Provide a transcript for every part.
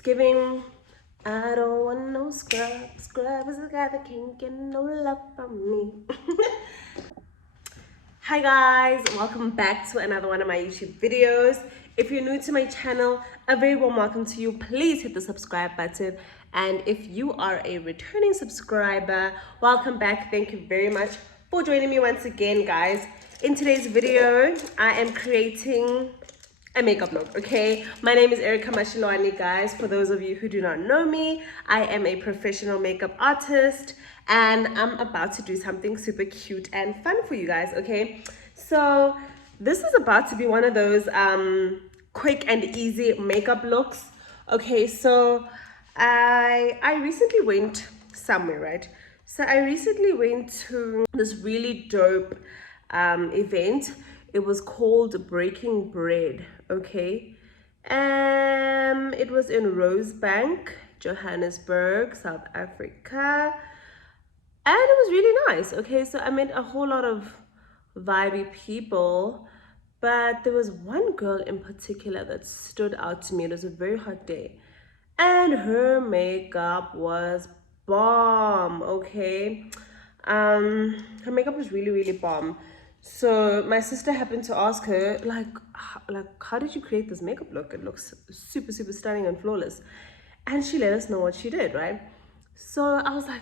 It's giving, I don't want no scrub. Scrub is the guy that can't get no love from me. Hi guys, welcome back to another one of my YouTube videos. If you're new to my channel, a very warm welcome to you. Please hit the subscribe button. And if you are a returning subscriber, welcome back. Thank you very much for joining me once again, guys. In today's video, I am creating a makeup look. Okay, my name is Erica Mashilwani, guys. For those of you who do not know me, I am a professional makeup artist and I'm about to do something super cute and fun for you guys. Okay, so this is about to be one of those quick and easy makeup looks. Okay, so I recently went somewhere, right? So I recently went to this really dope event. It was called Breaking Bread. Okay, it was in Rosebank, Johannesburg, South Africa, and it was really nice. Okay, so I met a whole lot of vibey people, but there was one girl in particular that stood out to me. It was a very hot day and her makeup was bomb. Okay, her makeup was really bomb. So my sister happened to ask her, like how did you create this makeup look? It looks super stunning and flawless. And she let us know what she did, right? So I was like,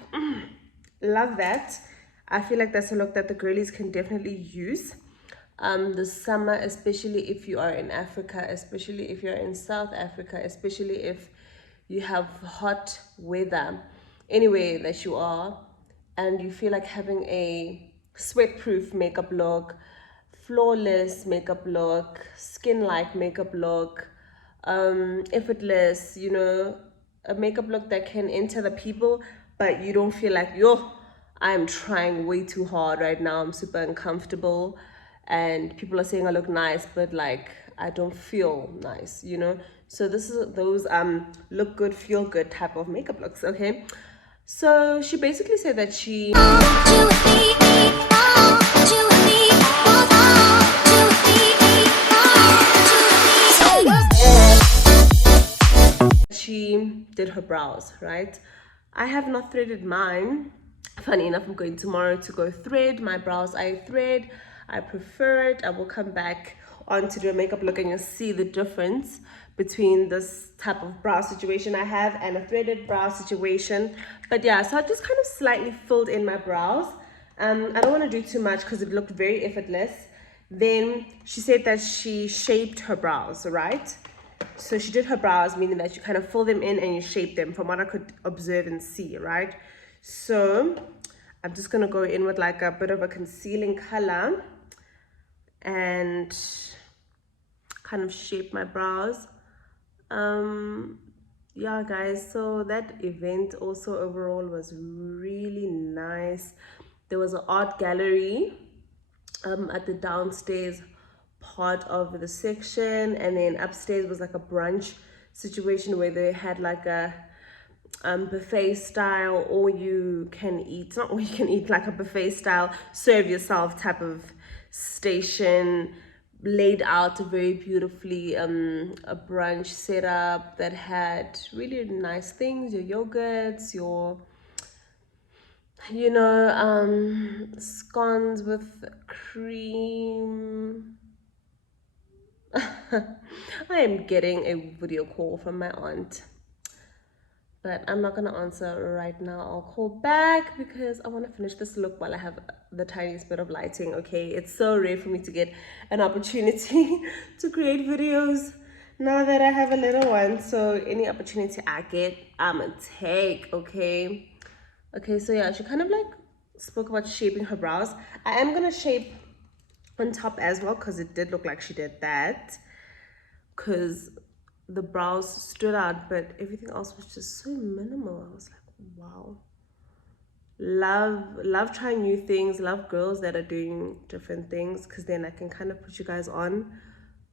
love that. I feel like that's a look that the girlies can definitely use this summer, especially if you are in Africa, especially if you're in South Africa, especially if you have hot weather anywhere that you are, and you feel like having a sweat-proof makeup look, flawless makeup look, skin-like makeup look, effortless, you know, a makeup look that can enter the people, but you don't feel like, yo, I'm trying way too hard right now, I'm super uncomfortable, and people are saying I look nice, but like, I don't feel nice, you know? So this is those look good, feel good type of makeup looks, okay? So she basically said that she did her brows, right? I have not threaded mine. Funny enough, I'm going tomorrow to go thread my brows. I thread, I prefer it. I will come back on to do a makeup look and you'll see the difference between this type of brow situation I have and a threaded brow situation. But yeah, so I just kind of slightly filled in my brows. I don't want to do too much because it looked very effortless. Then she said that she shaped her brows, right? So she did her brows, meaning that you kind of fill them in and you shape them from what I could observe and see, right? So I'm just going to go in with like a bit of a concealing color and kind of shape my brows. Yeah guys, so that event also overall was really nice. There was an art gallery at the downstairs part of the section, and then upstairs was like a brunch situation where they had like a buffet style, or you can eat, not all you can eat, like a buffet style serve yourself type of station, laid out very beautifully, a brunch setup that had really nice things, your yogurts, your, you know, scones with cream. I am getting a video call from my aunt, but I'm not gonna answer right now. I'll call back because I want to finish this look while I have the tiniest bit of lighting. Okay, it's so rare for me to get an opportunity to create videos now that I have a little one. So any opportunity I get, I'ma take. Okay, so yeah, she kind of like spoke about shaping her brows. I am gonna shape on top as well because it did look like she did that, because the brows stood out, but everything else was just so minimal. I was like, wow. Love trying new things, love girls that are doing different things, because then I can kind of put you guys on,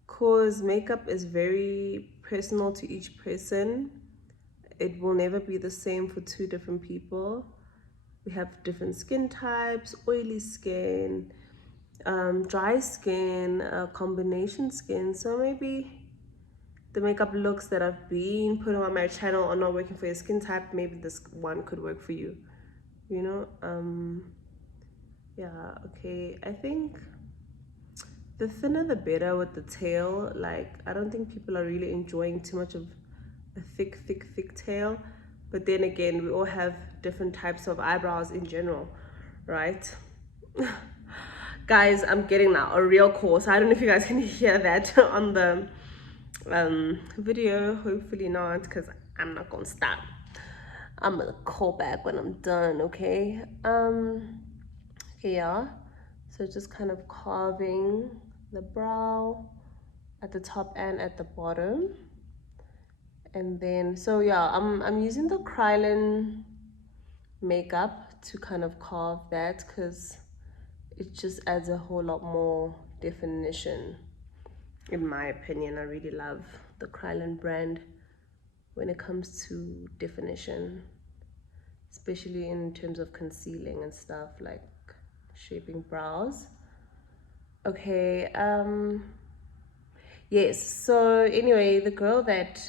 because makeup is very personal to each person. It will never be the same for two different people. We have different skin types, oily skin, dry skin, combination skin. So maybe the makeup looks that I've been putting on my channel are not working for your skin type, maybe this one could work for you, you know. Yeah, okay, I think the thinner the better with the tail. Like, I don't think people are really enjoying too much of a thick tail, but then again, we all have different types of eyebrows in general, right? Guys, I'm getting now a real call, so I don't know if you guys can hear that on the video. Hopefully not, because I'm not gonna stop. I'm gonna call back when I'm done. Okay, okay, yeah, so just kind of carving the brow at the top and at the bottom. And then, so yeah, I'm using the Krylon makeup to kind of carve that, because it just adds a whole lot more definition, in my opinion. I really love the Krylon brand when it comes to definition, especially in terms of concealing and stuff, like shaping brows. Okay, yes, so anyway, the girl that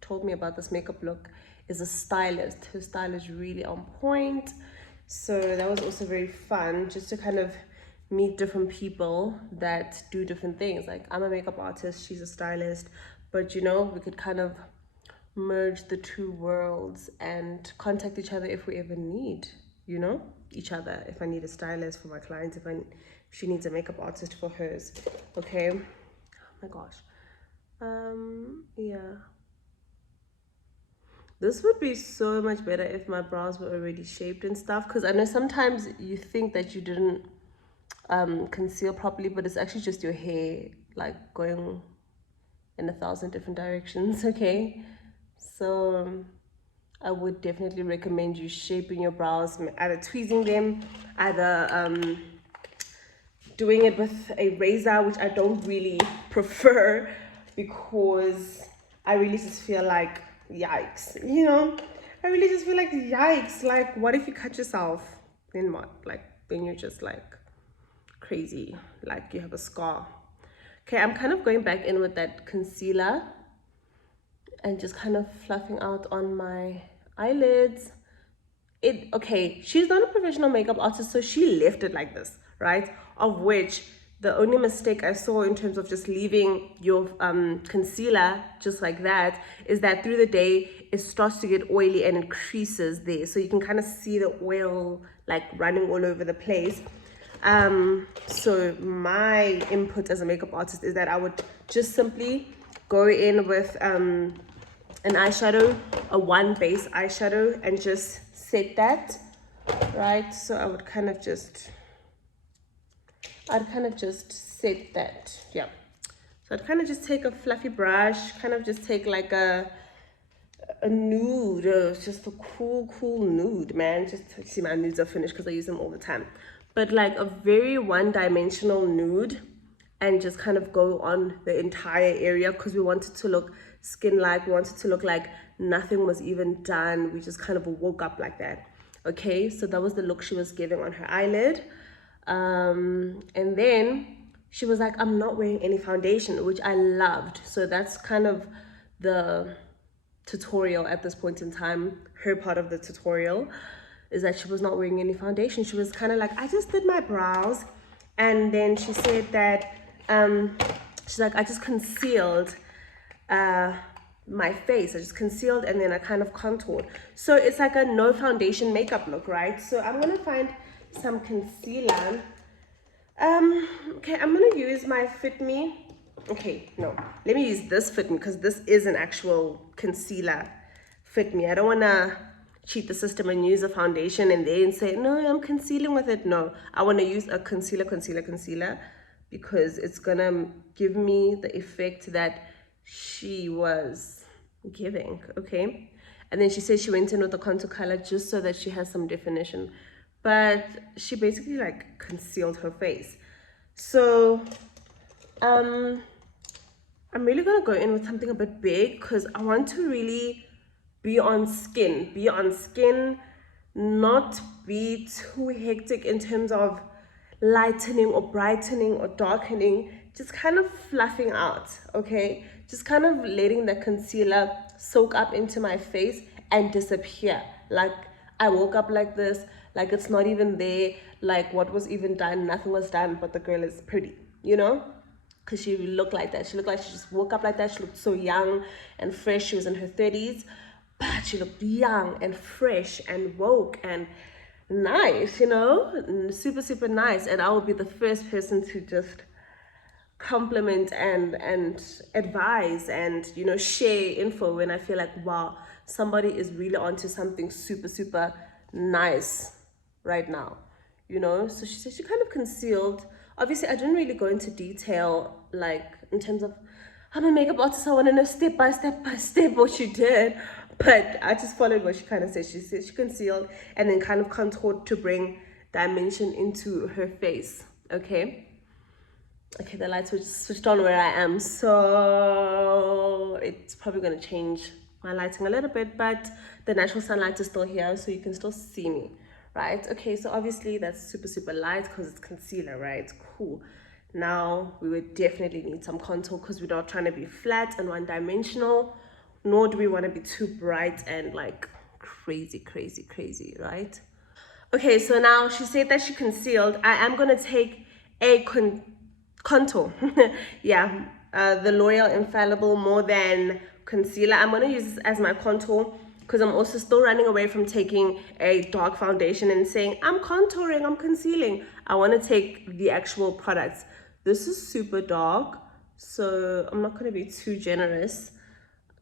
told me about this makeup look is a stylist. Her style is really on point, so that was also very fun, just to kind of meet different people that do different things. Like, I'm a makeup artist, she's a stylist, but you know, we could kind of merge the two worlds and contact each other if we ever need, you know, each other. If I need a stylist for my clients, if she needs a makeup artist for hers. Okay, oh my gosh, yeah, this would be so much better if my brows were already shaped and stuff, because I know sometimes you think that you didn't conceal properly, but it's actually just your hair like going in 1,000 different directions. Okay, so I would definitely recommend you shaping your brows, either tweezing them, either doing it with a razor, which I don't really prefer, because I really just feel like, yikes, you know, I really just feel like, yikes, like, what if you cut yourself? Then what? Like, then you're just like crazy, like you have a scar. Okay, I'm kind of going back in with that concealer and just kind of fluffing out on my eyelids. Okay, she's not a professional makeup artist, so she left it like this, right? Of which the only mistake I saw in terms of just leaving your concealer just like that is that through the day it starts to get oily and it creases there, so you can kind of see the oil like running all over the place. So my input as a makeup artist is that I would just simply go in with an eyeshadow, a one base eyeshadow, and just set that, right? So I'd kind of just set that, yeah. So I'd kind of just take a fluffy brush, kind of just take like a nude, just a cool nude, man. Just see, my nudes are finished because I use them all the time, but like a very one-dimensional nude, and just kind of go on the entire area, because we wanted to look skin-like. We wanted to look like nothing was even done. We just kind of woke up like that. Okay, so that was the look she was giving on her eyelid. And then she was like, I'm not wearing any foundation, which I loved. So that's kind of the tutorial at this point in time. Her part of the tutorial is that she was not wearing any foundation. She was kind of like, I just did my brows, and then she said that she's like, I just concealed my face. I just concealed and then I kind of contoured. So it's like a no foundation makeup look, right? So I'm gonna find some concealer. Okay, I'm gonna use my Fit Me. Okay, no, let me use this Fit Me, because this is an actual concealer Fit Me. I don't wanna cheat the system and use a foundation and then say, no, I'm concealing with it. No, I wanna use a concealer, because it's gonna give me the effect that she was giving. Okay, and then she said she went in with the contour color just so that she has some definition, but she basically like concealed her face. So I'm really gonna go in with something a bit big, because I want to really be on skin, not be too hectic in terms of lightening or brightening or darkening, just kind of fluffing out. Okay, just kind of letting the concealer soak up into my face and disappear. Like I woke up like this, like it's not even there, like what was even done, nothing was done, but the girl is pretty, you know? Because she looked like that. She looked like she just woke up like that. She looked so young and fresh. She was in her 30s, but she looked young and fresh and woke and nice, you know? Super, super nice. And I will be the first person to just compliment and advise and, you know, share info when I feel like, wow, somebody is really onto something super, super nice right now, you know? So she said she kind of concealed. Obviously, I didn't really go into detail, like in terms of, I'm a makeup artist, I want to know step by step what she did. But I just followed what she kind of said. She said she concealed and then kind of contoured to bring dimension into her face, okay? Okay, the lights were switched on where I am, so it's probably going to change my lighting a little bit, but the natural sunlight is still here, so you can still see me, right? Okay, so obviously that's super, super light because it's concealer, right? Cool. Now, we would definitely need some contour because we're not trying to be flat and one-dimensional, nor do we want to be too bright and like crazy, right? Okay, so now she said that she concealed. I am going to take a contour. Yeah, the L'Oreal Infallible More Than Concealer. I'm going to use this as my contour because I'm also still running away from taking a dark foundation and saying, I'm contouring, I'm concealing. I want to take the actual products. This is super dark, so I'm not going to be too generous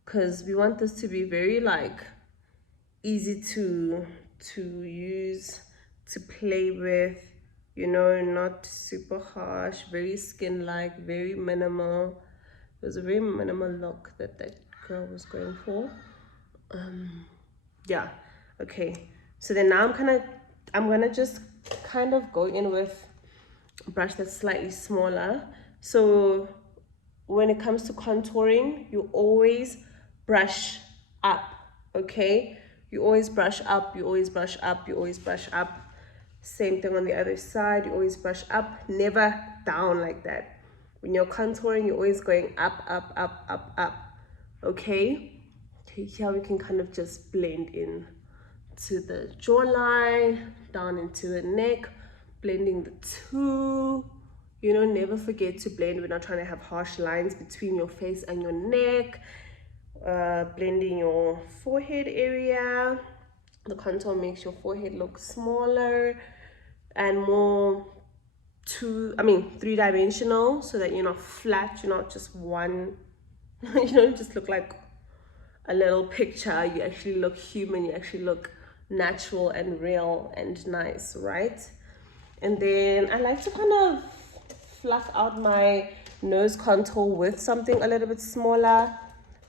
because we want this to be very like easy to use, to play with, you know, not super harsh, very skin-like, very minimal. It was a very minimal look that that girl was going for. Yeah, okay. So then now I'm gonna just kind of go in with a brush that's slightly smaller. So when it comes to contouring, you always brush up, okay? You always brush up, you always brush up, you always brush up. Same thing on the other side, you always brush up, never down like that. When you're contouring, you're always going up, okay? Okay, here we can kind of just blend in to the jawline, down into the neck, blending the two. You know, never forget to blend. We're not trying to have harsh lines between your face and your neck. Blending your forehead area. The contour makes your forehead look smaller and more three-dimensional, so that you're not flat, you're not just one, you don't just look like a little picture. You actually look human, you actually look natural and real and nice, right? And then I like to kind of fluff out my nose contour with something a little bit smaller.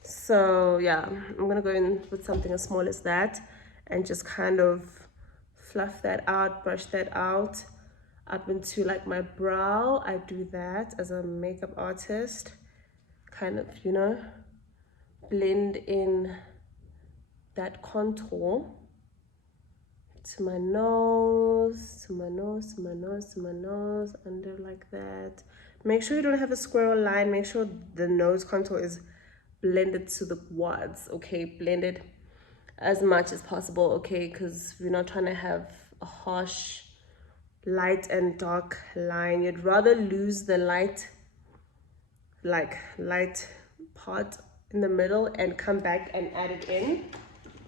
So yeah, I'm gonna go in with something as small as that and just kind of fluff that out, brush that out up into like my brow. I do that as a makeup artist, kind of, you know, blend in that contour to my nose, to my nose, to my nose, to my nose, under like that. Make sure you don't have a squirrel line. Make sure the nose contour is blended to the wards, okay? Blended as much as possible, okay? Because we're not trying to have a harsh light and dark line. You'd rather lose the light part in the middle and come back and add it in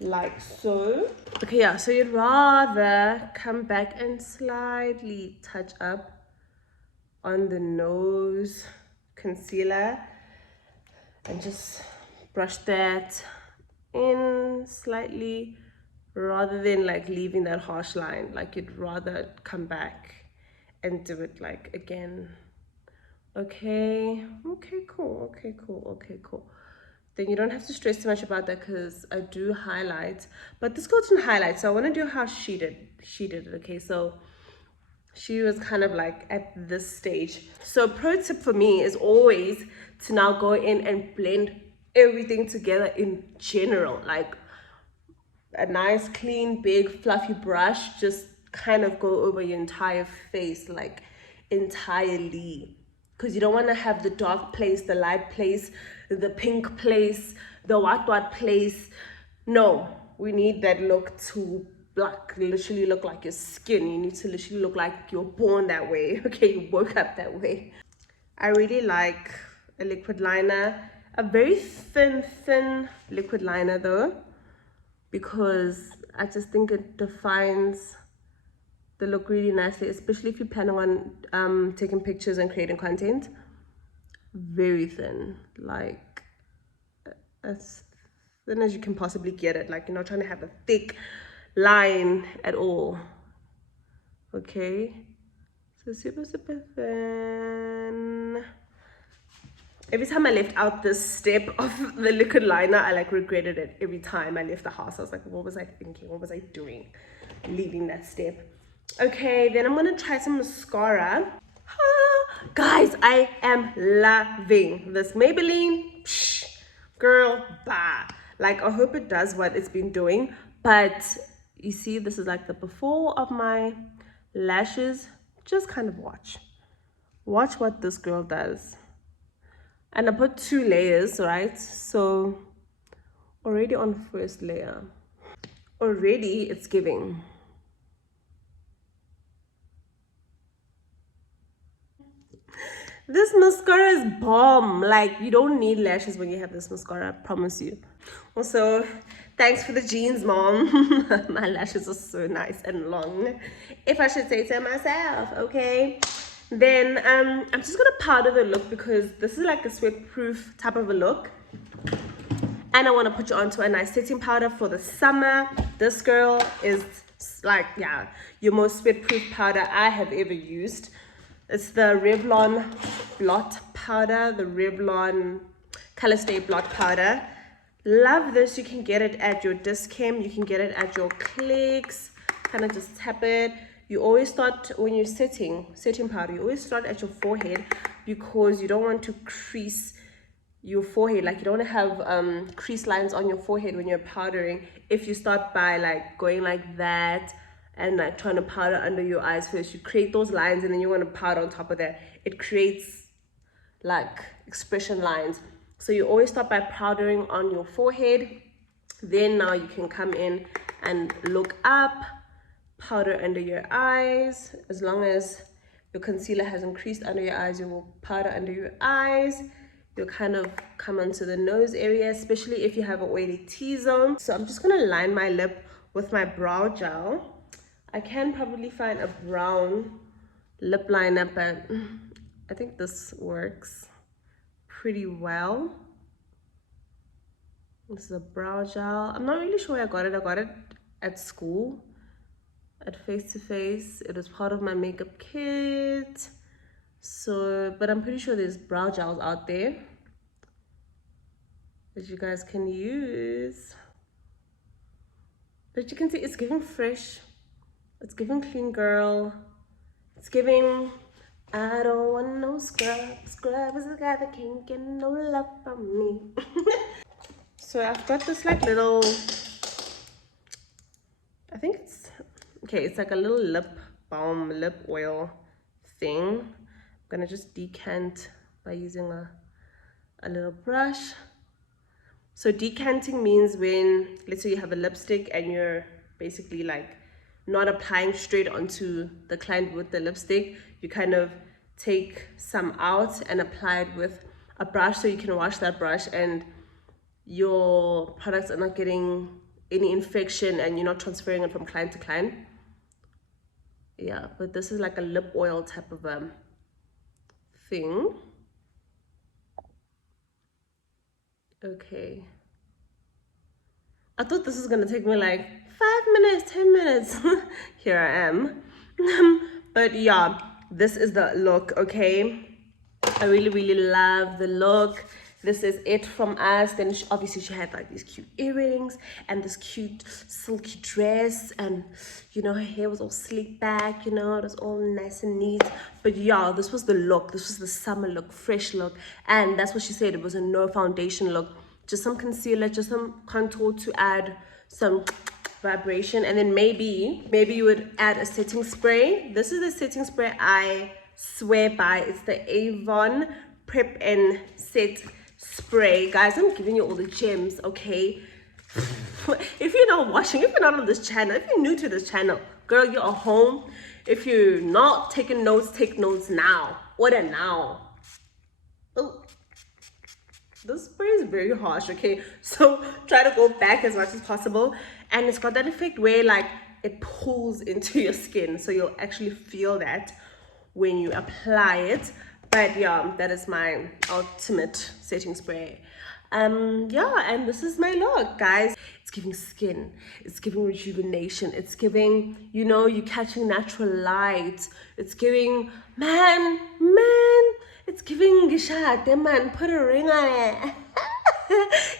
like so. Okay, yeah, so you'd rather come back and slightly touch up on the nose concealer and just brush that in slightly rather than like leaving that harsh line. Like you'd rather come back and do it like again. Okay, cool. Then you don't have to stress too much about that because I do highlight, but this girl didn't highlight, so I want to do how she did it. Okay, so she was kind of like at this stage. So pro tip for me is always to now go in and blend everything together in general, like a nice clean big fluffy brush, just kind of go over your entire face, like entirely, because you don't want to have the dark place, the light place, the pink place, the what place. No, we need that look to like literally look like your skin. You need to literally look like you're born that way. Okay, you woke up that way. I really like a liquid liner, a very thin liquid liner though, because I just think it defines the look really nicely, especially if you're planning on taking pictures and creating content. Very thin, like as thin as you can possibly get it. Like, you're not trying to have a thick line at all. Okay, so super thin. Every time I left out this step of the liquid liner, I like regretted it. Every time I left the house, I was like, what was I thinking? What was I doing leaving that step? Okay, then I'm gonna try some mascara. Guys, I am loving this Maybelline. Psh, girl, bah. Like, I hope it does what it's been doing. But you see, this is like the before of my lashes. Just kind of watch what this girl does. And I put 2 layers, right? So already on first layer, already it's giving. This mascara is bomb. Like, you don't need lashes when you have this mascara, I promise you. Also, thanks for the jeans, mom. My lashes are so nice and long, if I should say so myself. Okay, then I'm just gonna powder the look because this is like a sweat proof type of a look, and I want to put you onto a nice setting powder for the summer. This girl is like, yeah, your most sweat proof powder I have ever used. It's the Revlon Blot powder, the Revlon Colorstay Blot powder. Love this. You can get it at your Discam, you can get it at your Clicks. Kind of just tap it. You always start, when you're setting powder, you always start at your forehead because you don't want to crease your forehead. Like, you don't want to have crease lines on your forehead when you're powdering. If you start by like going like that and like trying to powder under your eyes first, you create those lines and then you want to powder on top of that. It creates like expression lines. So you always start by powdering on your forehead. Then now you can come in and look up, powder under your eyes. As long as your concealer hasn't creased under your eyes, you will powder under your eyes. You'll kind of come onto the nose area, especially if you have an oily T-zone. So I'm just gonna line my lip with my brow gel. I can probably find a brown lip liner, but I think this works pretty well. This is a brow gel. I'm not really sure where I got it. I got it at school, at Face to Face. It was part of my makeup kit. So, but I'm pretty sure there's brow gels out there that you guys can use. But you can see it's giving fresh. It's giving clean girl. It's giving, I don't want no scrub. Scrub is a guy that can't get no love from me. So I've got this like little, I think it's, okay, it's like a little lip balm, lip oil thing. I'm gonna just decant by using a little brush. So decanting means when, let's say you have a lipstick and you're basically like not applying straight onto the client with the lipstick, you kind of take some out and apply it with a brush so you can wash that brush and your products are not getting any infection and you're not transferring it from client to client. Yeah, but this is like a lip oil type of thing. Okay, I thought this was gonna take me like 5 minutes, 10 minutes. Here I am. But yeah, this is the look. Okay, I really love the look. This is it from us. Then obviously she had like these cute earrings and this cute silky dress, and you know, her hair was all slicked back, you know, it was all nice and neat. But yeah, this was the look. This was the summer look, fresh look. And that's what she said. It was a no foundation look, just some concealer, just some contour to add some vibration, and then maybe you would add a setting spray. This is the setting spray I swear by. It's the Avon Prep and Set spray. Guys, I'm giving you all the gems, okay? If you're not watching, if you're not on this channel, if you're new to this channel, girl, you're at home. If you're not taking notes, take notes now. Order now. Oh, this spray is very harsh, okay? So try to go back as much as possible. And it's got that effect where like it pulls into your skin. So you'll actually feel that when you apply it. But yeah, that is my ultimate setting spray. Yeah, and this is my look, guys. It's giving skin, it's giving rejuvenation, it's giving, you know, you catching natural light, it's giving, man, it's giving gishate, man, put a ring on it.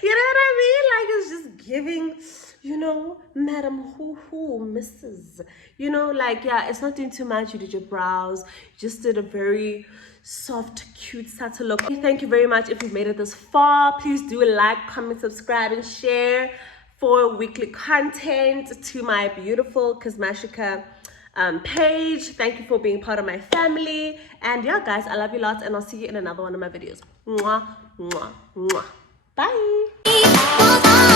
You know what I mean? Like, it's just giving, you know, Madam Mrs. You know, like, yeah, it's not doing too much. You did your brows, you just did a very soft, cute, subtle look. Thank you very much. If you've made it this far, please do like, comment, subscribe, and share for weekly content to my beautiful Cosmashika page. Thank you for being part of my family. And yeah, guys, I love you lots, and I'll see you in another one of my videos. Mwah, mwah, mwah. Bye.